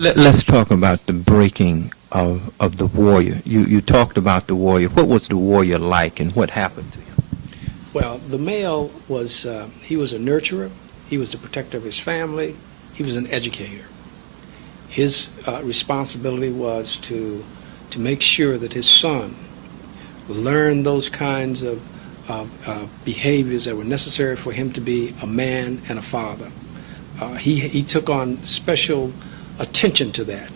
Let's talk about the breaking of the warrior. You talked about the warrior. What was the warrior like, and what happened to him? Well, the male was, he was a nurturer, he was the protector of his family, he was an educator. His responsibility was to make sure that his son learned those kinds of behaviors that were necessary for him to be a man and a father. He took on special attention to that.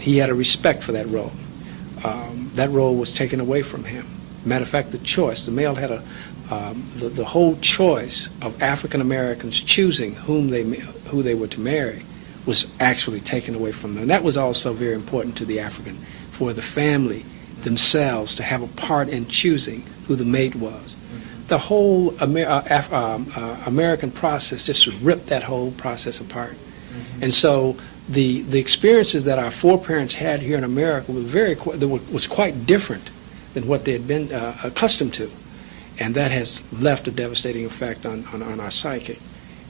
He had a respect for that role. That role was taken away from him. Matter of fact, the male had the whole choice of African Americans choosing who they were to marry was actually taken away from them. And that was also very important to the African, for the family themselves to have a part in choosing who the mate was. The whole American process just ripped that whole process apart. And so the experiences that our foreparents had here in America was quite different than what they had been accustomed to. And that has left a devastating effect on our psyche.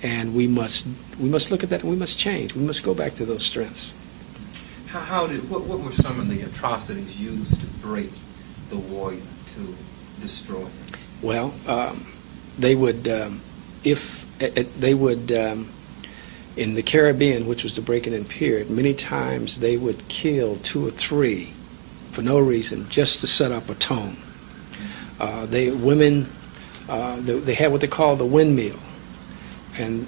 And we must look at that, and we must change. We must go back to those strengths. What were some of the atrocities used to break the warrior, to destroy him? Well, they would, in the Caribbean, which was the breaking-in period, many times they would kill 2 or 3 for no reason, just to set up a tone. They had what they call the windmill, and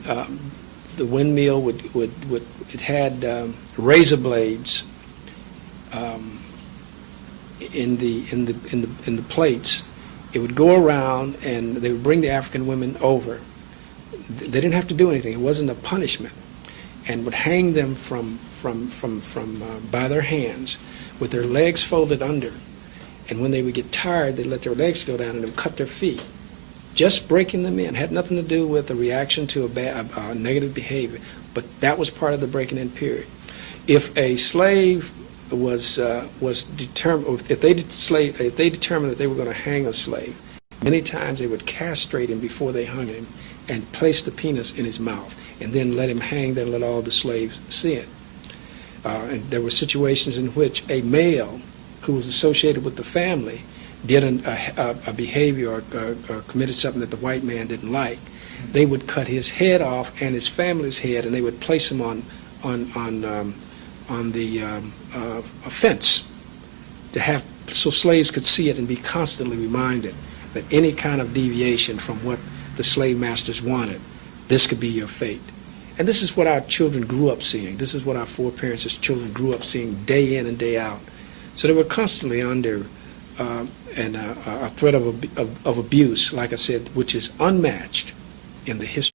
the windmill it had razor blades in the plates. It would go around, and they would bring the African women over. They didn't have to do anything. It wasn't a punishment, and would hang them from by their hands, with their legs folded under. And when they would get tired, they'd let their legs go down and they would cut their feet. Just breaking them in had nothing to do with a reaction to a negative behavior, but that was part of the breaking-in period. If a slave was determined, if they determined that they were going to hang a slave, many times they would castrate him before they hung him and place the penis in his mouth, and then let him hang there and let all the slaves see it. And there were situations in which a male who was associated with the family did a behavior or committed something that the white man didn't like. They would cut his head off and his family's head, and they would place him on the fence so slaves could see it and be constantly reminded that any kind of deviation from what the slave masters wanted, this could be your fate. And this is what our children grew up seeing. This is what our foreparents' children grew up seeing day in and day out. So they were constantly under a threat of abuse, like I said, which is unmatched in the history.